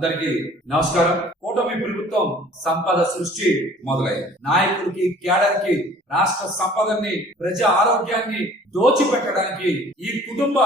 అందరికి నమస్కారం. కూటమి ప్రభుత్వం సంపద సృష్టి మొదలైంది. నాయకుడికి క్యాడర్కి రాష్ట్ర సంపదని ప్రజా ఆరోగ్యాన్ని దోచిపెట్టడానికి ఈ కుటుంబ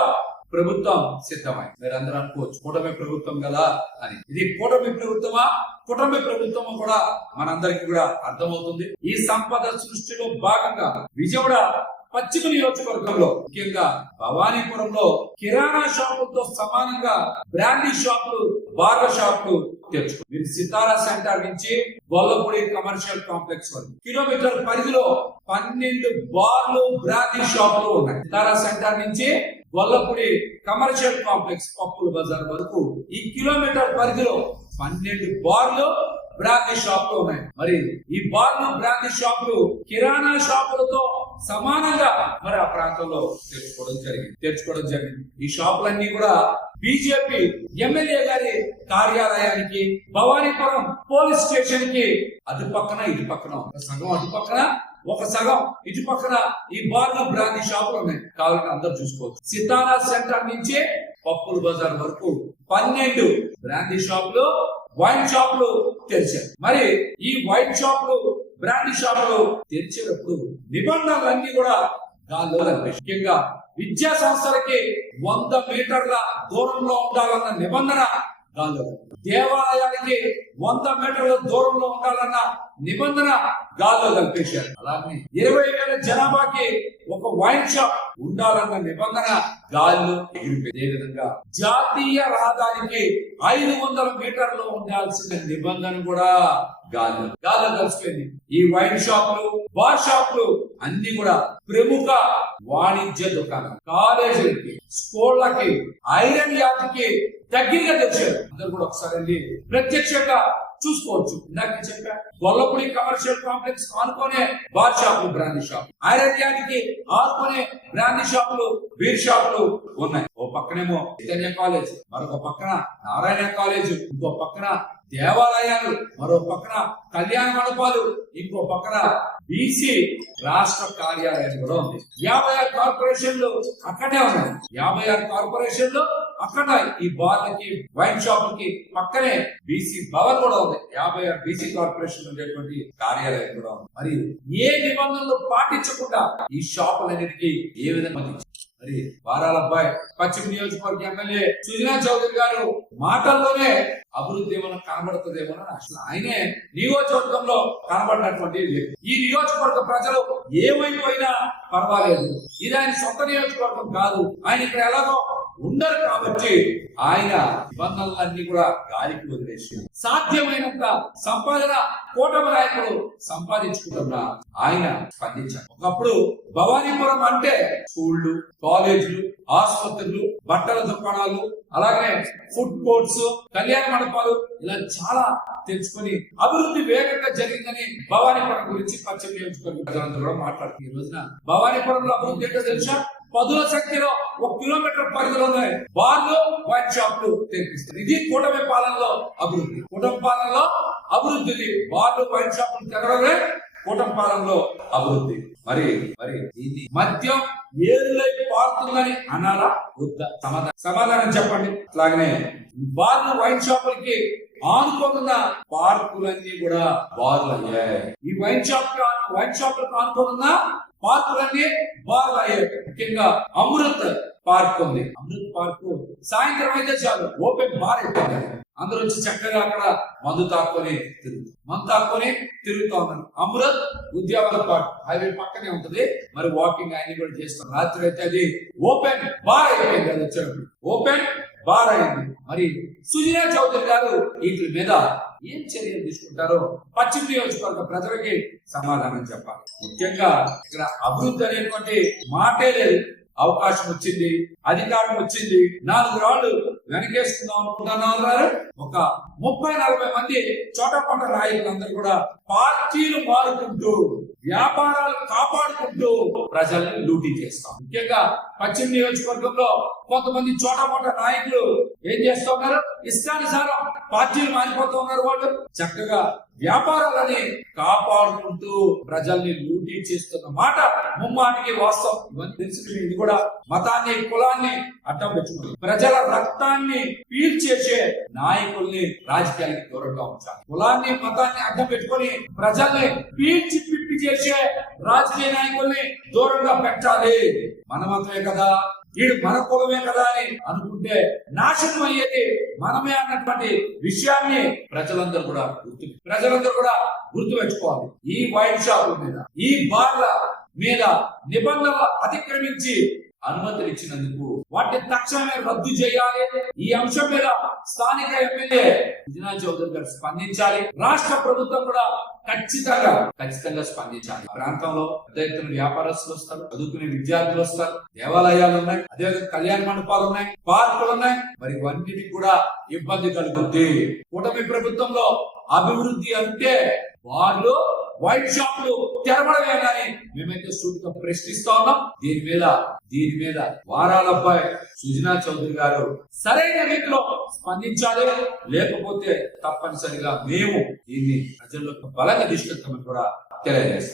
ప్రభుత్వం సిద్ధమైంది. మీరు అందరూ అనుకోవచ్చు కూటమి ప్రభుత్వం కదా అని. ఇది కూటమి ప్రభుత్వమా? కూటమి ప్రభుత్వం కూడా మనందరికీ కూడా అర్థమవుతుంది. ఈ సంపద సృష్టిలో భాగంగా విజయవాడ పశ్చిమ నియోజకవర్గంలో ముఖ్యంగా భవానీపురంలో కిరాణా షాపులతో సమానంగా బ్రాండీ షాపులు బార్బర్ షాపులు తెచ్చుకో మీరు సితారా సెంటర్ నుంచి బొల్లపూడి కమర్షియల్ కాంప్లెక్స్ వరకు. కిలోమీటర్ పరిధిలో పన్నెండు బార్లు బ్రాండీ షాపులు ఉన్నాయి. సితారా సెంటర్ నుంచి గొల్లపూడి కమర్షియల్ కాంప్లెక్స్ పప్పుల బజార్ వరకు ఈ కిలోమీటర్ పరిధిలో పన్నెండు బార్లు బ్రాండీ షాపులు ఉన్నాయి. మరి ఈ బార్లు బ్రాండీ షాపులు కిరాణా షాపులతో సమానంగా మరి ఆ ప్రాంతంలో తెచ్చుకోవడం జరిగింది. తెచ్చుకోవడం జరిగింది. ఈ షాపులన్నీ కూడా బీజేపీ ఎమ్మెల్యే గారి కార్యాలయానికి భవానీపురం పోలీస్ స్టేషన్కి అటు పక్కన ఇటు పక్కన. ఒక సగం అటు పక్కన ఒక సగం ఇటు పక్కన. ఈ బార్లు బ్రాండీ షాపులు ఉన్నాయి. కావాలంటే అందరు చూసుకోవచ్చు. సితారా సెంటర్ నుంచి పప్పుల బజార్ వరకు పన్నెండు బ్రాండీ షాపులు వైన్ షాపులు తెరిచారు. మరి ఈ వైన్ షాపులు బ్రాండీ షాపులు తెరిచేటప్పుడు నిబంధనలన్నీ కూడా గాల్లో ముఖ్యంగా విద్యా సంస్థలకి వంద మీటర్ల దూరంలో ఉండాలన్న నిబంధన గాల్లో దేవాలయానికి వంద మీటర్ల దూరంలో ఉండాలన్న నిబంధన గాల్లో కల్పించారు. అలాగే ఇరవై వేల జనాభాకి ఒక వైన్ షాప్ ఉండాలన్న నిబంధన గాల్లో ఎగిరిపోయింది. విధంగా జాతీయ రహదారికి ఐదు వందల మీటర్లు ఉండాల్సిన నిబంధన కూడా గాల్లో గాల్లో కలిసిపోయింది. ఈ వైన్ షాపులు బార్ షాపులు అన్ని కూడా ప్రముఖ వాణిజ్య దుకాణాలు. కాలేజీలకి స్కూళ్ళకి ఐరన్ యాత్కి దగ్గరగా తెచ్చారు. అందరు కూడా ఒకసారి వెళ్ళి ప్రత్యక్షంగా చూసుకోవచ్చు. ఇందాక నేను చెప్పా గొల్లపూడి కమర్షియల్ కాంప్లెక్స్ ఆనుకునే బార్ షాపులు బ్రాండీ షాప్ ఐరన్ ఆనుకునే బ్రాండీ షాపులు బీర్ షాపులు ఉన్నాయి. ఓ పక్కనేమో చైతన్య కాలేజ్ మరొక పక్కన నారాయణ కాలేజ్ ఇంకో పక్కన దేవాలయాలు మరో పక్కన కళ్యాణ మండపాలు ఇంకో పక్కన బీసీ రాష్ట్ర కార్యాలయం కూడా ఉంది యాభై ఆరు కార్పొరేషన్లు అక్కడే ఉన్నాయి. యాభై ఆరు కార్పొరేషన్లు అక్కడ ఈ బార్లకి వైన్ షాపులకి పక్కనే బీసీ భవన్ కూడా ఉంది. యాభై ఆరు బీసీ కార్పొరేషన్ ఉండేటువంటి కార్యాలయం కూడా ఉంది. మరి ఏ నిబంధనలు పాటించకుండా ఈ షాపులన్నిటికీ ఏ విధంగా మరి వారాల అబ్బాయి పశ్చిమ నియోజకవర్గ ఎమ్మెల్యే సుజనా చౌదరి గారు మాటల్లోనే అభివృద్ధి ఏమైనా కనబడుతుందేమో అసలు ఆయనే నియోజకవర్గంలో కనబడినటువంటి ఈ నియోజకవర్గ ప్రజలు ఏమైపోయినా పర్వాలేదు. ఇది ఆయన సొంత నియోజకవర్గం కాదు. ఆయన ఇక్కడ ఎలాగో ఉండరు కాబట్టి ఆయన నిబంధనలన్నీ కూడా గాలికి వదిలేసి సాధ్యమైనంత సంపాదన కూటమి నాయకులు సంపాదించుకుంటున్నా ఆయన స్పందించారు ఒకప్పుడు భవానీపురం అంటే స్కూళ్ళు కాలేజీలు ఆసుపత్రులు బట్టల దుకాణాలు అలాగే ఫుడ్ కోర్ట్స్ కళ్యాణ మండపాలు ఇలా చాలా తెలుసుకొని అభివృద్ధి వేగంగా జరిగిందని భవానీపురం గురించి పశ్చిమ నియోజకవర్గ ప్రజలందరూ కూడా మాట్లాడుతున్నారు. ఈ రోజున భవానీపురంలో అభివృద్ధి ఏంటో తెలుసా? పదుల సంఖ్యలో ఒక కిలోమీటర్ పరిధిలో ఉన్నాయి బార్లు వైన్ షాప్లు తెరిపిస్తారు ఇది కూటమి పాలనలో అభివృద్ధి. కూటమి పాలనలో అభివృద్ధి బార్లు వైన్ షాపులు తెరవడమే కూటమి పాలనలో అభివృద్ధి. మరి మరి ఇది మద్యం ఏరులై పారుతుందని అనాలా? వద్దా? సమాధానం. సమాధానం చెప్పండి. అలాగనే బార్లు వైన్ షాపులకి ఆనుకోకున్న పార్కులన్నీ కూడా బార్లు అయ్యాయి ఈ వైన్ షాప్ వైన్ షాపులకు ఆనుకోకున్న పార్కులన్నీ బార్లు అయ్యాయి ముఖ్యంగా అమృత్ పార్క్ ఉంది అమృత్ పార్క్ సాయంత్రం అయితే చాలు ఓపెన్ బార్ అయిపోయింది. అందరూ వచ్చి చక్కగా అక్కడ మందు తాక్కొని తిరుగుతాం మందు తాక్కొని తిరుగుతా ఉన్నారు అమృత్ ఉద్యావన పార్క్ హైవే పక్కనే ఉంటుంది. మరి వాకింగ్ ఆయన కూడా చేస్తాం. రాత్రి అయితే అది ఓపెన్ బార్ అయిపోయింది అది వచ్చేటప్పుడు. ఓపెన్ బార్ మరి సుజనా చౌదరి గారు వీటి మీద ఏం చర్యలు తీసుకుంటారో పశ్చిమ నియోజకవర్గ ప్రజలకి సమాధానం చెప్పాలి. ముఖ్యంగా ఇక్కడ అభివృద్ధి అనేటువంటి మాటే లేదు. అవకాశం వచ్చింది అధికారం వచ్చింది. నాలుగు రాళ్ళు వెనకేసుకుందాం అనుకుంటున్నారు ఒక ముప్పై నలభై మంది చోటపంట రాయకులందరూ కూడా పార్టీలు మారుతుంటూ వ్యాపారాలు కాపాడు కాపాడుకుంటూ ప్రజల్ని లూటీ చేస్తాం. ముఖ్యంగా పశ్చిమ నియోజకవర్గంలో కొంతమంది చోటపంట నాయకులు ఏం చేస్తున్నారు ఇష్టానుసారం పార్టీలు మారిపోతూ ఉన్నారు వాళ్ళు. చక్కగా వ్యాపారాలని కాపాడుకుంటూ ప్రజల్ని లూటీ చేస్తున్న మాట ముమ్మాటికి వాస్తవం. ఇవన్నీ తెలుసు ఇది కూడా మతాన్ని కులాన్ని అడ్డం పెట్టుకుని ప్రజల రక్తాన్ని పీల్చేసే నాయకుల్ని రాజకీయానికి దూరంగా ఉంచాలి. కులాన్ని మతాన్ని అడ్డం పెట్టుకుని ప్రజల్ని పీల్చి పిప్పి చేసే రాజకీయ నాయకుల్ని దూరంగా పెట్టాలి. మన మతమే కదా. వీడు మన కులమే కదా అని అనుకుంటే నాశనం అయ్యేది మనమే అన్నటువంటి విషయాన్ని ప్రజలందరూ కూడా గుర్తు ప్రజలందరూ కూడా గుర్తు పెట్టుకోవాలి. ఈ వైన్ షాపుల మీద ఈ బార్ల మీద నిబంధనలు అతిక్రమించి అనుమతులు ఇచ్చినందుకు వాటిని తక్షణమే రద్దు చేయాలి. ఈ అంశం మీద స్థానిక ఎమ్మెల్యే విజయనాథ్ చౌదరి గారు స్పందించాలి. రాష్ట్ర ప్రభుత్వం కూడా ఖచ్చితంగా ఖచ్చితంగా స్పందించాలి. ప్రాంతంలో పెద్ద ఎత్తున వ్యాపారస్తులు వస్తారు చదువుకునే విద్యార్థులు వస్తారు దేవాలయాలు ఉన్నాయి అదేవిధంగా కళ్యాణ మండపాలు ఉన్నాయి పార్కులు ఉన్నాయి. మరి ఇవన్నిటి కూడా ఇబ్బంది కలుగుద్ది. కూటమి ప్రభుత్వంలో అభివృద్ధి అంటే వాళ్ళు వైట్ షాపులు తెరవడమే కానీ మేమైతే సూటిగా ప్రశ్నిస్తా ఉన్నాం. దీని మీద దీని మీద వారాల అబ్బాయి సుజనా చౌదరి గారు సరైన రీతిలో స్పందించాలి. లేకపోతే తప్పనిసరిగా మేము దీన్ని ప్రజల్లో బలంగా తీసుకెళ్తామని కూడా తెలియజేస్తాం.